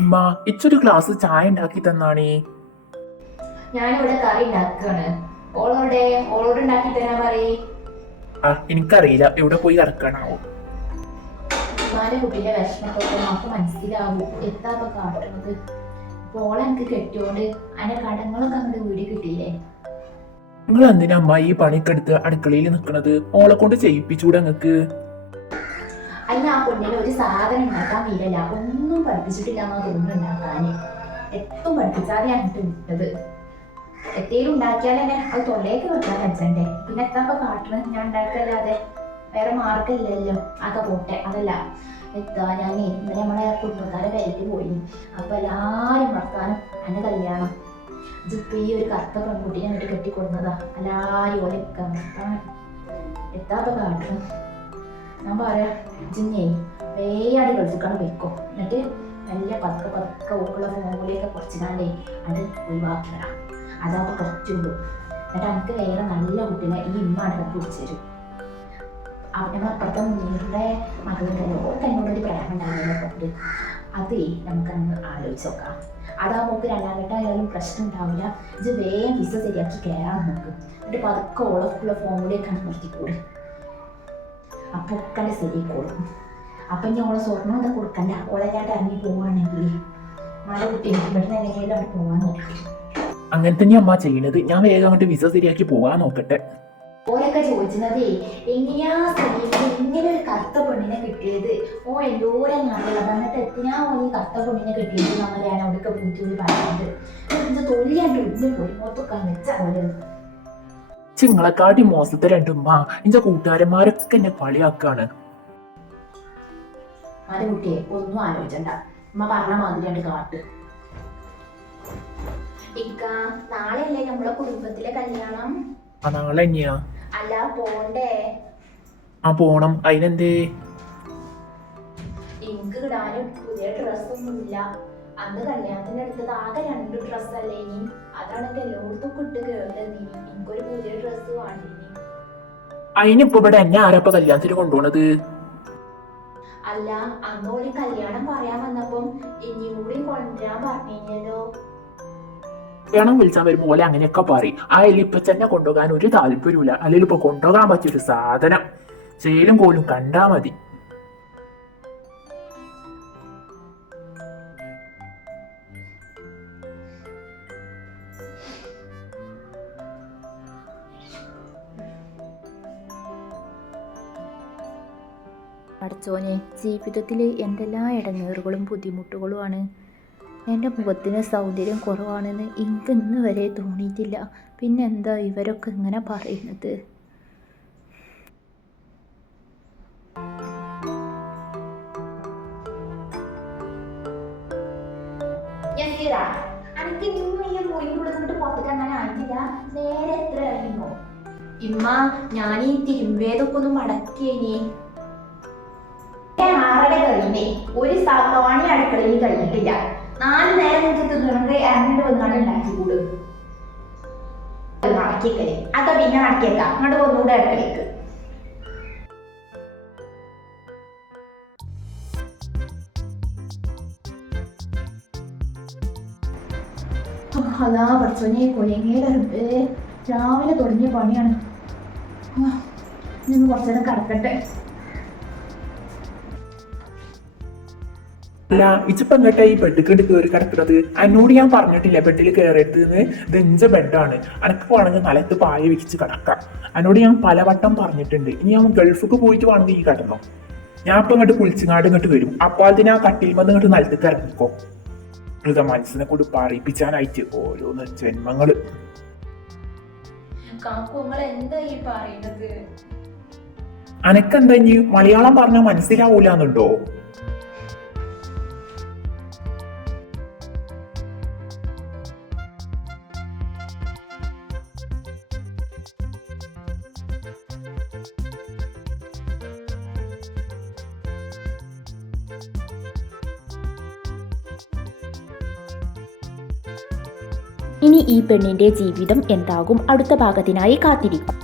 ഉമ്മ ഇച്ചൊരു ഗ്ലാസ് ചായ ഉണ്ടാക്കി തന്നാണേ. ഞാനിവിടെ കറി ഉണ്ടാക്കുകയാണ് ഓളോടെ ഓളോട് ഉണ്ടാക്കി തരാൻ പറയ്. ആ എനിക്കറിയില്ല. എവിടെ പോയി കിടക്കണാവോ ഉമ്മാന്റെ കുട്ടീന്റെ വിഷമത്തൊക്കെ നമുക്ക് മനസ്സിലാവും. എന്താ ഇപ്പൊ കാട്ടുന്നത് ഓളെ എനിക്ക് കെട്ടിയോണ്ട് അതിന്റെ കടങ്ങളൊക്കെ അങ്ങോട്ട് വീട് കിട്ടിയില്ലേ? നിങ്ങൾ എന്തിനാ അമ്മ ഈ പണിക്കെടുത്ത് അടുക്കളയിൽ നിൽക്കണത് ഓളെ കൊണ്ട് ചെയ്യിപ്പിച്ചൂടെ നിങ്ങക്ക് അതിന് ആ പെണ്ണിന് ഒരു സാധനം ഉണ്ടാക്കാൻ വീരല്ല ഒന്നും പഠിപ്പിച്ചിട്ടില്ല എന്നാ തോന്നുന്നു ഉണ്ടാക്കാന് എത്തും പഠിപ്പിച്ചാതെ ആയിട്ട് വിട്ടത്. എത്തേലും ഉണ്ടാക്കിയാൽ അത് തൊള്ളേക്ക് വെക്കാൻ വെച്ചണ്ടേ. പിന്നെ എത്താ ഇപ്പൊ കാട്ടണം? ഞാൻ ഉണ്ടാക്കല്ലാതെ വേറെ മാർഗമില്ലല്ലോ അതൊക്കെ പോട്ടെ. അതല്ല എത്താ ഞാൻ ഇന്നലെ നമ്മളെ കുടുംബക്കാരെ കയ്യിൽ പോയി. അപ്പൊ എല്ലാരും മറക്കാനും എന്റെ കല്യാണം. ഇതിപ്പോ ഈ ഒരു കറുത്ത പെൺകുട്ടിനെ അങ്ങോട്ട് കെട്ടിക്കൊടുന്നതാ. എല്ലാരും ഓലെ എത്താ ഇപ്പൊ കാട്ടണ്? ഞാൻ പറയാം ജിന്നേ വേയാടി കളിച്ചിക്കാണ് വെക്കോ എന്നിട്ട് നല്ല പതുക്കെ പതുക്കെ ഓക്കുള്ള ഫോണിലേക്ക് കുറച്ചിടാണ്ടേ അത് ഒഴിവാക്കി വരാം. അതാകുമ്പോൾ കുറച്ചുള്ളൂ എന്നിട്ട് എനിക്ക് വേറെ നല്ല കുട്ടീനെ ഈ ഇമ്മാണ് പിടിച്ചു തരും. ഞങ്ങളപ്പുറത്തെ മുന്നീറുടെ മകളുണ്ടല്ലോ ഓർക്ക് എന്നോടൊരു പ്രേമം ഉണ്ടായിരുന്നു കൊണ്ട് അത് നമുക്കങ്ങ് ആലോചിച്ച് നോക്കാം. അതാവുമ്പോൾ രണ്ടാം ആയാലും പ്രശ്നം ഉണ്ടാവില്ല. ഇത് വേഗം വിസ ശരിയാക്കി കയറാൻ നമുക്ക്. എന്നിട്ട് പതുക്കെ ഓളക്കുള്ള ഫോണിലേക്കാണ് നിർത്തിക്കൂടെ. അപ്പൊ ഒക്കെ ശരിയായിക്കോളും അപ്പൊ ഇനി ഓളെ സ്വർണം എന്താ കൊടുക്കണ്ട. ഓളെ ഞാൻ ഇറങ്ങി പോവാണെങ്കിൽ മഴ കുട്ടി ഇവിടുന്ന് എങ്ങനെയാണ് അവിടെ പോവാൻ നോക്കാം. അങ്ങനെ തന്നെ അമ്മ ചെയ്യണത്? ഞാൻ വേഗം അങ്ങോട്ട് വിസ ശരിയാക്കി പോവാൻ നോക്കട്ടെ. ഓരൊക്കെ ചോദിച്ചതേ എങ്ങനെയാ സ്ഥലത്ത് ഇങ്ങനെ ഒരു കറുത്ത പെണ്ണിനെ കിട്ടിയത്? ഓ എന്തോരം നാളുള്ളത് എന്നിട്ട് എത്തിനാ ഓ ഈ കറുത്ത പെണ്ണിനെ കിട്ടിയത്? അവിടെയൊക്കെ പോയിട്ട് പറഞ്ഞത് തൊല്ലിയാണ്ട് ഉള്ളിൽ പോയി. മൊത്തൊക്കെ വെച്ച പോലെ ചിങ്ങളെക്കാട്ടി മോശത്തെ രണ്ടുമ്മ എന്റെ കൂട്ടുകാരന്മാരൊക്കെ എന്നെ കളിയാക്കാണ്. ആരെ കുട്ടിയെ ഒന്നും ആലോചിച്ചണ്ട. അമ്മ പറഞ്ഞ മാതിരിയാണ് കാട്ട്. ഇക്ക നാളെയല്ലേ നമ്മളെ കുടുംബത്തിലെ കല്യാണം? ആ നാളെ തന്നെയാ. അല്ല പോണ്ടേ? ആ പോണം. അതിനെന്തേ? എനിക്ക് ഇടാനും പുതിയ ഡ്രസ്സൊന്നുമില്ല അന്ന് കല്യാണത്തിന് എടുത്തത് ആകെ രണ്ട് ഡ്രസ്സല്ലേ ഇനി? അതാണെങ്കിൽ എല്ലായിടത്തും കിട്ട് കേട്ടത് എനിക്കൊരു പുതിയ ഡ്രസ്സ് വേണ്ടിനി അതിനിപ്പോ ഇവിടെ എന്നെ ആരപ്പ കല്യാണത്തിന് കൊണ്ടുപോണത്? അല്ല അന്ന് ഒരു കല്യാണം പറയാൻ വന്നപ്പം ഇനിയും കൂടി കൊണ്ടുവരാൻ പറഞ്ഞില്ലല്ലോ കല്യാണം വിളിച്ചാൽ വരും പോലെ അങ്ങനെയൊക്കെ പറയും. ആ തന്നെ കൊണ്ടുപോകാൻ ഒരു താല്പര്യമില്ല അല്ലെങ്കിൽ ഇപ്പൊ കൊണ്ടുപോകാൻ പറ്റിയൊരു സാധനം. ചേലും പോലും കണ്ടാ മതി. പഠിച്ചോനെ ജീവിതത്തിൽ എന്തെല്ലാം ഇടങ്ങേറുകളും ബുദ്ധിമുട്ടുകളുമാണ്. എന്റെ മുഖത്തിന് സൗന്ദര്യം കുറവാണെന്ന് എനിക്ക് ഇന്ന് വരെ തോന്നിയിട്ടില്ല. പിന്നെ എന്താ ഇവരൊക്കെ ഇങ്ങനെ പറയുന്നത്? ഇമ്മ ഞാൻ ഈ തിരുമ്പേതൊക്കെ ഒന്ന് മടക്കിയേനി. കഴിഞ്ഞേ ഒരു സവാണി അടുക്കളയിൽ കഴിഞ്ഞിട്ടില്ല. നാല് നേരം നിങ്ങൾക്ക് തിന്നണമെങ്കിൽ ഇറങ്ങിട്ട് വന്നാണ് ഉണ്ടാക്കി കൂട് മടക്കിക്കൽ അതൊക്കെ പിന്നെ മടക്കിയേക്കാം. അങ്ങോട്ട് ഒന്നുകൂടെ അടുക്കളയ്ക്ക് അതാ പഠിച്ചോനെ കൊയങ്ങേലുണ്ട് രാവിലെ തുടങ്ങിയ പണിയാണ്. ഒന്ന് കുറച്ചേരം കിടക്കട്ടെ. അല്ല ഇച്ചിപ്പോ എങ്ങോട്ടാ ഈ ബെഡ് കയറി കിടക്കുന്നത്? എന്നോട് ഞാൻ പറഞ്ഞിട്ടില്ല ബെഡിൽ കയറരുതെന്ന്. ഇതെഞ്ച ബെഡാണ് അനക്ക് വേണമെങ്കിൽ നിലത്ത് പായ വിരിച്ച് കിടക്കാം. എന്നോട് ഞാൻ പലവട്ടം പറഞ്ഞിട്ടുണ്ട്. ഇനി ഞാൻ ഗൾഫിക്ക് പോയിട്ട് വേണമെങ്കിൽ ഈ കിടന്നോ. ഞാൻ ഇപ്പൊ ഇങ്ങോട്ട് കുളിച്ചങ്ങാട് ഇങ്ങോട്ട് വരും. അപ്പൊ അതിന് ആ കട്ടിൽ വന്ന് ഇങ്ങോട്ട് നിലത്തേക്ക് ഇറങ്ങിക്കോ ഇത് മനസ്സിനെ കൊണ്ട് പറയിപ്പിച്ചാനായിട്ട് ഓരോന്ന് ജന്മങ്ങൾ. അനക്കെന്താ ഇനി? മലയാളം പറഞ്ഞാൽ മനസ്സിലാവൂലെന്നുണ്ടോ? ഇനി ഈ പെണ്ണിന്റെ ജീവിതം എന്താകും അടുത്ത ഭാഗത്തിനായി കാത്തിരിക്കും.